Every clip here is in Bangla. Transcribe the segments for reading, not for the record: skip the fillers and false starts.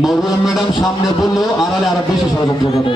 মরিয়ম ম্যাডাম সামনে বললেও আড়ালে আরো বেশি ষড়যন্ত্র করে।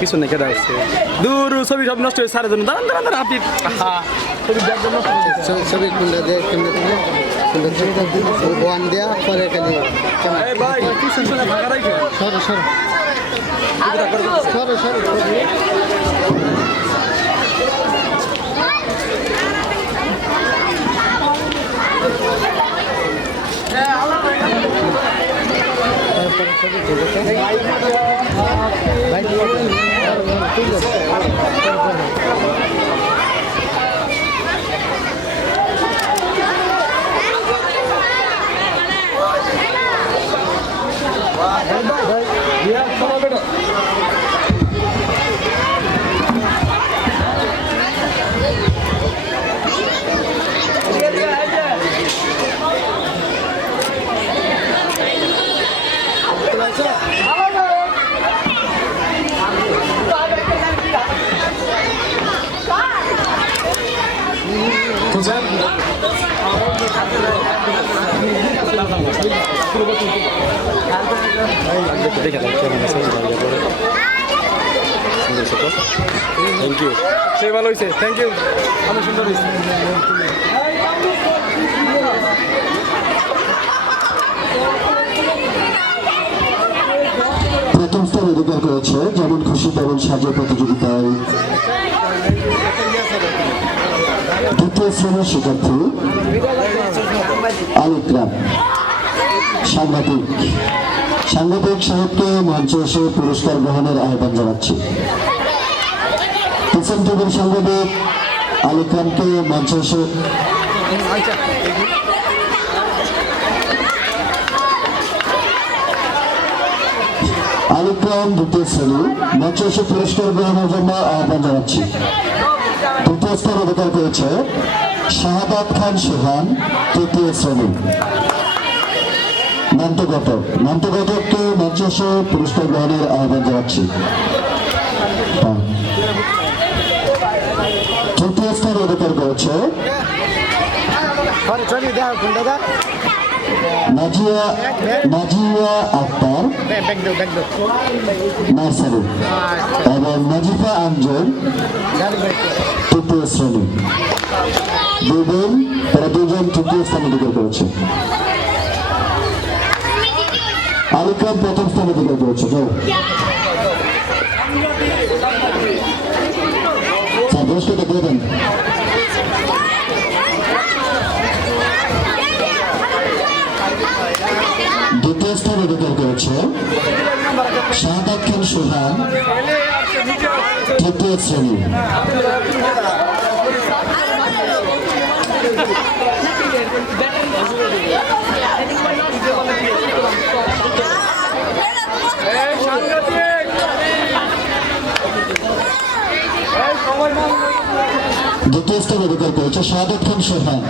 পিছনে কেটে আসছে দূর ছবি সব নষ্ট হয়েছে সারের জন্য দাঁড়ান দাঁড়ান দাঁড়ান আপনি ছবি খুলে দেয় ওয়ান দেয়া পরে খালি সরো সরো সরো সরো থ্যাংক ইউ সে ভালো হয়েছে থ্যাংক ইউ অনেক সুন্দর হয়েছে প্রথম স্থান অধিকার করেছে যেমন খুশি তেমন সাজা প্রতিযোগিতায় দ্বিতীয় শ্রেণীর শিক্ষার্থী আলিকরাম। সাংবাদিক সাহেবকে মঞ্চে এসে পুরস্কার গ্রহণের আহ্বান জানাচ্ছি। পিছন টিভির সাংবাদিক আলিকরামকে মঞ্চে এসে আলিকরাম দ্বিতীয় শ্রেণী মঞ্চে এসে পুরস্কার গ্রহণের জন্য আহ্বান জানাচ্ছি। দ্বিতীয় স্থান অধিকার করেছে শাহাদাত খান সোহান তৃতীয় শ্রেণী। নান্তগতকে মঞ্চে এসে পুরস্কার গ্রহণের আহ্বান জানাচ্ছি। তৃতীয় স্থান অধিকার করেছে নাজিয়া আক্তার নার্সারি এবং নাজিফা আঞ্জল তৃতীয় শ্রেণী। তারা দুজন তৃতীয় স্থান অধিকার করেছে। আলিকরাম প্রথম স্থান অধিকার করেছে। পুরস্কারটা দিয়ে দেন। দ্বিতীয় স্থান অধিকার করেছে শাহাদাত খান সোহান তৃতীয় শ্রেণী। সাংঘাতিক দ্বিতীয় স্থান অধিকার করেছে শাহাদাত খান সোহান।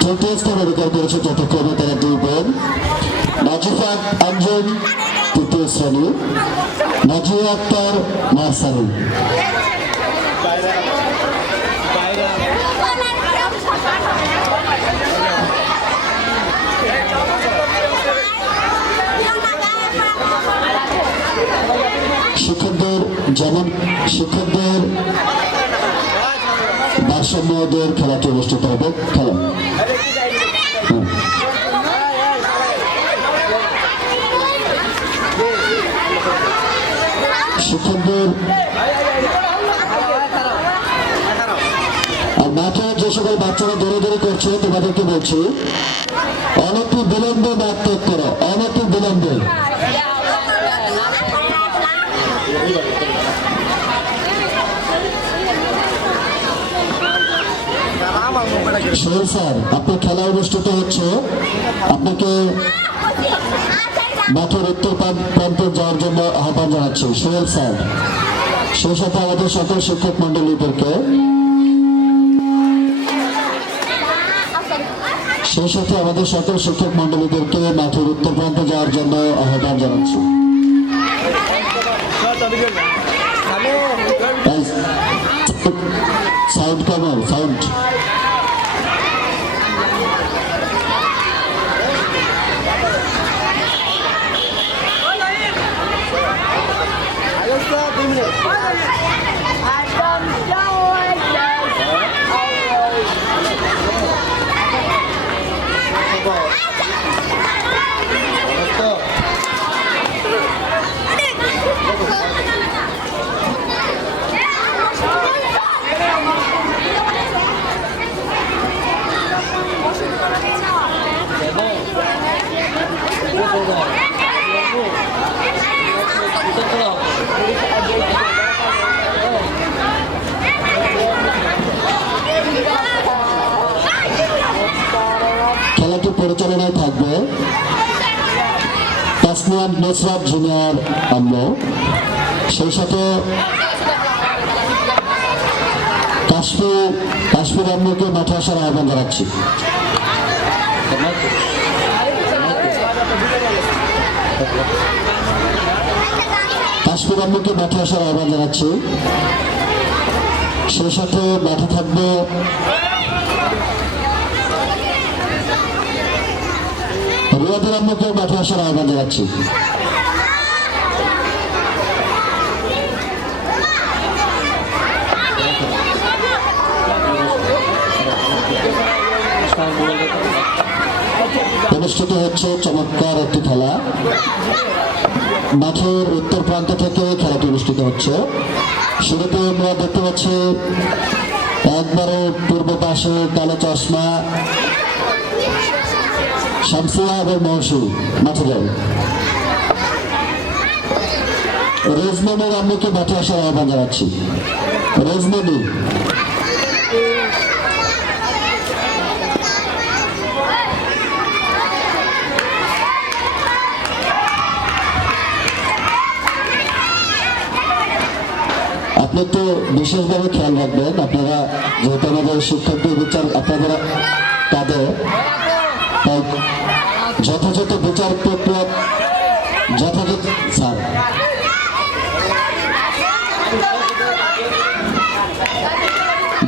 তৃতীয় স্থান অধিকার করেছে যথাক্রমে তারা দুই বোন নাজিফা আঞ্জুম তৃতীয় শ্রেণী, নাজিয়া আক্তার নার্সারি। শিক্ষকদের ভারসাম্যদের খেলাটি অনুষ্ঠিত হবে। খেলা শিক্ষকদের আর মাঠে যে সকল বাচ্চারা দৌড়াদৌড়ি করছে তোমাদেরকে বলছি অনেকটু বিলম্বে মাঠ ত্যাগ করো, অনেকটু বিলম্বে। সোহেল স্যার, আপনার খেলা অনুষ্ঠিত হচ্ছে, আপনাকে মাঠের উত্তর প্রান্তে যাওয়ার জন্য আহ্বান জানাচ্ছি সোহেল স্যার। সেই সাথে আমাদের সকল শিক্ষক মন্ডলীদেরকে মাঠের উত্তর প্রান্তে যাওয়ার জন্য আহ্বান জানাচ্ছি। সাউন্ড কমাও, সাউন্ড। খেলাটি পরিচালনায় থাকবে তাসনিয়া নুসরাত জুনিয়র আম্মু, সেই সাথে কাশ্মীর আম্মুকে মাঠে আসার আহ্বান জানাচ্ছি। কাশ্মীর আম্মুকে মাঠে আসার আহ্বান জানাচ্ছি। সেই সাথে মাঠে থাকবে রিয়াদের আম্মুকে মাঠে আসার আহ্বান জানাচ্ছি। অনুষ্ঠিত হচ্ছে চমৎকার একটি খেলা, মাঠের উত্তর প্রান্ত থেকে খেলাটি অনুষ্ঠিত হচ্ছে। শুরুতে আমরা দেখতে পাচ্ছি একবারে পূর্ব পাশে কালো চশমা শামসিয়া এবং মহসি মাঠে যায়। রেজমনির আম্মুকে মাঠে আসার আহ্বান জানাচ্ছি। রেজমনি, আপনি তো বিশেষভাবে খেয়াল রাখবেন, আপনারা যেহেতু আমাদের শিক্ষকদের বিচার আপনারা তাদের যথাযথ বিচার প্রক্রিয়া যথাযথ স্যার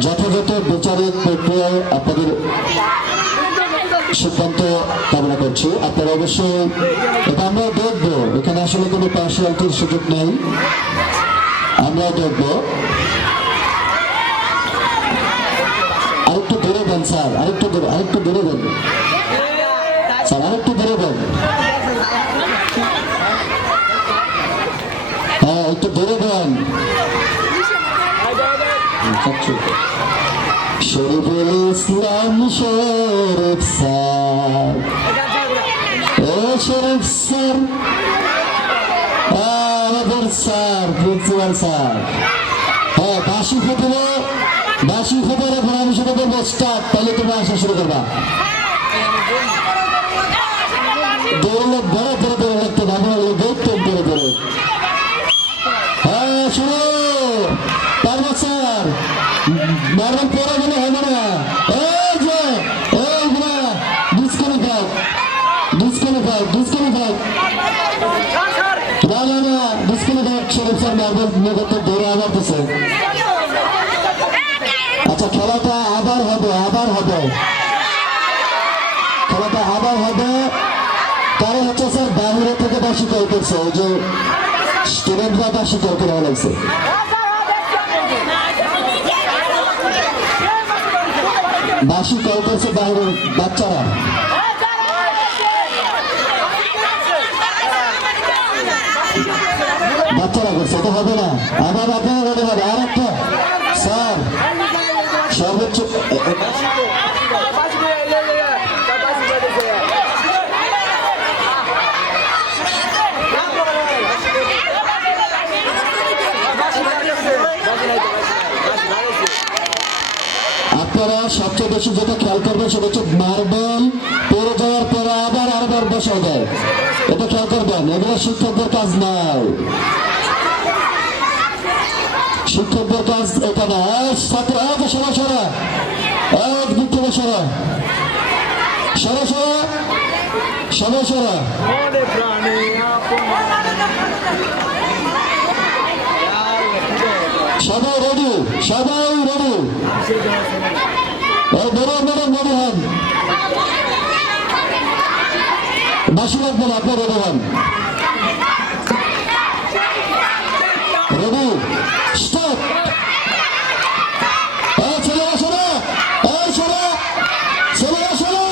যথাযথ বিচারিক প্রক্রিয়ায় আপনাদের সিদ্ধান্ত কামনা করছি। আপনারা অবশ্যই এটা আমরা দেখবো, এখানে আসলে কোনো পার্সিয়ালিটির সুযোগ নেই, আমরা দেখবো। আরেকটু ধরে দেন স্যার, আরেকটু ধরে দেন স্যার, আরেকটু ধরে দেন। হ্যাঁ, একটু ধরে দেন। শরীফুল ইসলাম শরীফ স্যার, ও শরীফ স্যার, আমাদের স্যার প্রিন্সিপাল স্যার। হ্যাঁ, বাসি ফুটবল এখন আমি শুরু করবো স্টার্ট, তাহলে তুমি আসা শুরু করবা। দৌড়লে বড় করে দৌড় লাগতে ভালো লাগলো, দেখতে দৌড়ে দৌড়ে। হ্যাঁ, শুরু। মার্বেল পরে গেলে হবে না। এই যে এইগুলা ডিসকালিফাই ডিসকালিফাই ডিসকালিফাই না না না ডিসকালিফাই শরীফ স্যার মার্বেল নিয়ে ধরে আবার দিছে। আচ্ছা খেলাটা আবার হবে খেলাটা আবার হবে। কারণ হচ্ছে স্যার বাহিরে থেকে বাসি কল করছে, ওই যে স্টুডেন্টরা বাসি কল করে লাগছে। বাসি কল করছে বাইরের বাচ্চারা। বাচ্চারা করছে, এটা হবে না। আবার আপনারা রেডি হবে। আর একটা স্যার সর্বোচ্চ আপনারা সবচেয়ে বেশি যেটা খেয়াল করবেন সেটা হচ্ছে মার্বেল পড়ে যাওয়ার পরে আবার বসায় দেয়, এটা খেয়াল করবেন। এগুলো শিক্ষকদের কাজ নাই, শিক্ষকদের কাজ এটা না। ছাত্র সরা সরা এক দিক থেকে সরা সরা সরা সরা সরা সবাই রেডি, সবাই রেডি। ম্যাডাম রেডি হন, বাসি লাগবে না, আপনি রেডি হন। Ready start. ছেলেরা শোনা, ছেলেরা শোনা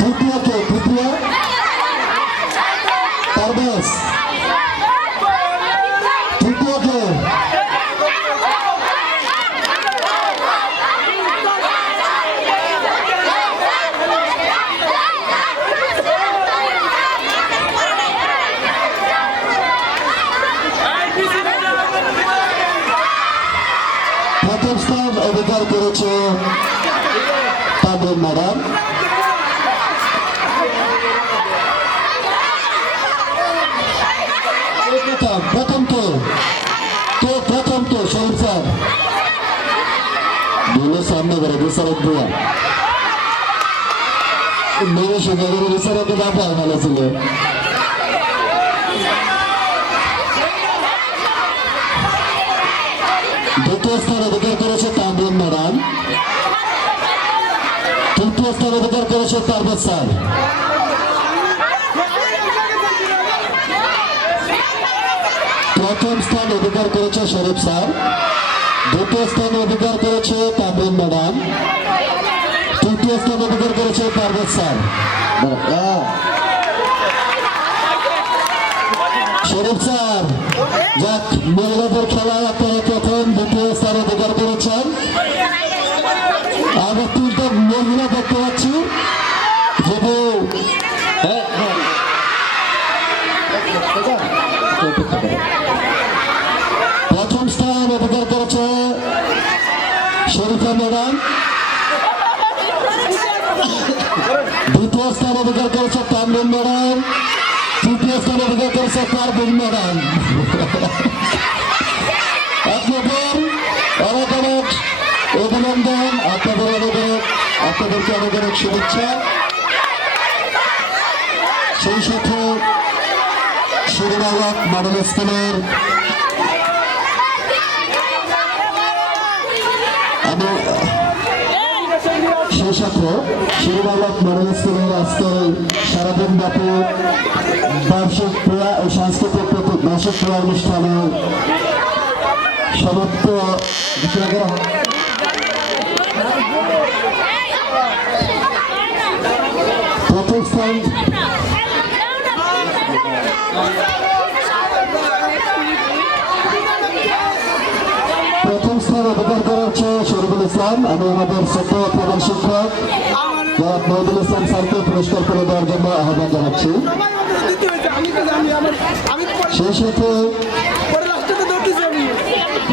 তৃতীয় পারভেজ, তৃতীয়কে প্রথম স্থান অধিকার করেছে তাদের ম্যাডাম। প্রথম তো শহীদ স্যার দিনের সামনে করে বিচারক দিয়া মেরে সুন্দর বিচারকের ব্যাপার ভালো ছিল। দ্বিতীয় স্থান অধিকার করেছে তামরিন ম্যাডাম, তৃতীয় স্থান অধিকার করেছে পারভেজ স্যার, প্রথম স্থান অধিকার করেছে শরীফ স্যার, দ্বিতীয় স্থান অধিকার করেছে তামরিন ম্যাডাম, তৃতীয় স্থান অধিকার করেছে পারভেজ স্যার। শরীফ স্যার যাক, মহিলাদের খেলায় আপনারা প্রথম দ্বিতীয় স্থান অধিকার করেছেন। আবার তিনটা মহিলা দেখতে পাচ্ছি, যদি প্রথম স্থান অধিকার করেছে শরীফা ম্যাডাম, দ্বিতীয় স্থান অধিকার করেছে তামরিন ম্যাডাম, তৃতীয় স্থান অধিকার করেছে পারভেজ ম্যাডাম। আপনাদের অনেক অনেক অভিনন্দন, আপনাদেরকে অনেক অনেক শুভেচ্ছা। সেই সাথে সুরবাবক মডেল স্কুলের আজকের সারাদিন ব্যাপী বার্ষিক সাংস্কৃতিক মাসিক ক্রীড়া অনুষ্ঠানে সমাপ্ত প্রথম স্থান অধিকার করেছে শরীফুল ইসলাম। আমি আমাদের ছোট প্রধান শিক্ষক মহিদুল ইসলাম স্যারকে পুরস্কার করে দেওয়ার জন্য আহ্বান জানাচ্ছি। সেই সাথে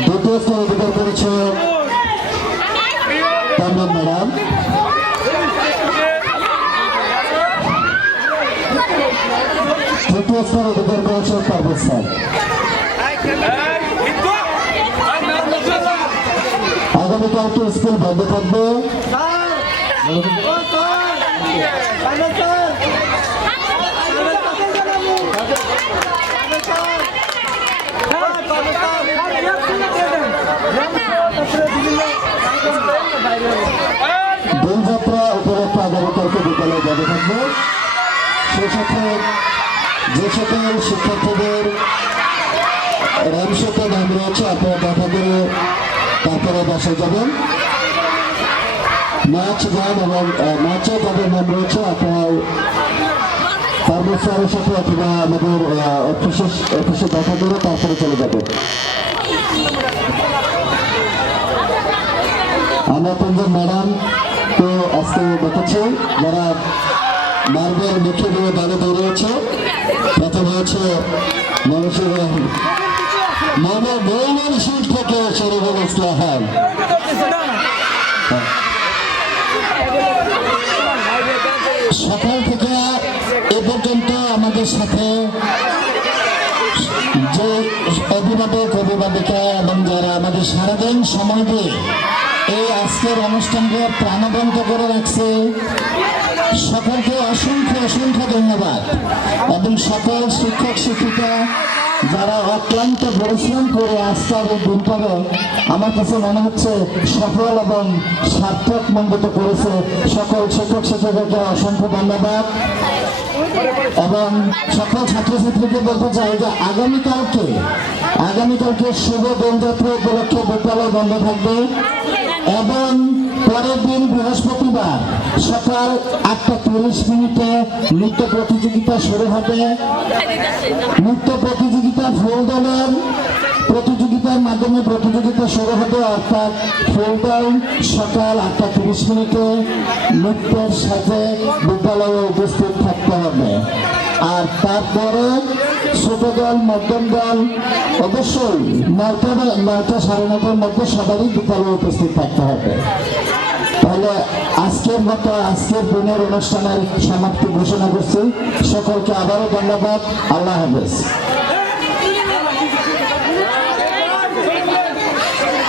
দ্বিতীয় স্থান অধিকার করেছে বেগম ম্যাডাম, তৃতীয় স্থান অধিকার করেছে পারভেজ স্যার। আগামীকাল তো স্কুল বন্ধ থাকবে। দোলযাত্রা উপলক্ষে আগামীকালকে বিদ্যালয়ে বন্ধ থাকবে। সেক্ষেত্রে যে সকল শিক্ষার্থীদের র্যামশোতে নাম রয়েছে আপনারা দেখা করে তারপরে বাসায় যাবেন। নাচ গান এবং নাচে যাদের নাম রয়েছে আপনারা পারভেজ স্যারের সাথে অথবা আমাদের অফিসে দেখা করে তারপরে চলে যাবেন। আমরা তিনজন ম্যাডাম তো আজকে দেখেছি যারা মার্বেল মুখে দিয়ে দাঁড়ে দৌড়িয়েছে। প্রথম হয়েছে ময়মনসিংহ থেকে শরীফুল ইসলাম। সকাল থেকে এ পর্যন্ত আমাদের সাথে যে অভিভাবিকা এবং যারা আমাদের সারাদিন সময় দিয়ে এই আজকের অনুষ্ঠানকে প্রাণবন্ত করে রাখছে, সকলকে অসংখ্য অসংখ্য ধন্যবাদ। এবং সকল শিক্ষক শিক্ষিকা যারা অক্লান্ত পরিশ্রম করে আজকের এই দিনটাকে আমার কাছে মনে হচ্ছে সফল এবং সার্থক মণ্ডিত করেছে। সকল শিক্ষক শিক্ষিকাকে অসংখ্য ধন্যবাদ এবং সকল ছাত্রছাত্রীকে বলতে চাই যে আগামীকালকে শুভ দোলযাত্রা উপলক্ষে বিদ্যালয় বন্ধ থাকবে এবং পরের দিন বৃহস্পতিবার সকাল 8:30 নৃত্য প্রতিযোগিতা শুরু হবে। নৃত্য প্রতিযোগিতা ফুলদলের প্রতিযোগিতার মাধ্যমে প্রতিযোগিতা শুরু হবে, অর্থাৎ ফুলদল সকাল 8:30 নৃত্যের সাথে বিদ্যালয়ে উপস্থিত থাকতে হবে। আর তারপরে ছোট দল মধ্যম দল অবশ্যই 9টা-9:30 মধ্যে সবারই বিদ্যালয়ে উপস্থিত থাকতে হবে। তাহলে আজকের মতো আজকের দিনের অনুষ্ঠানের সমাপ্তি ঘোষণা করছি। সকলকে আবারও ধন্যবাদ। আল্লাহ হাফেজ।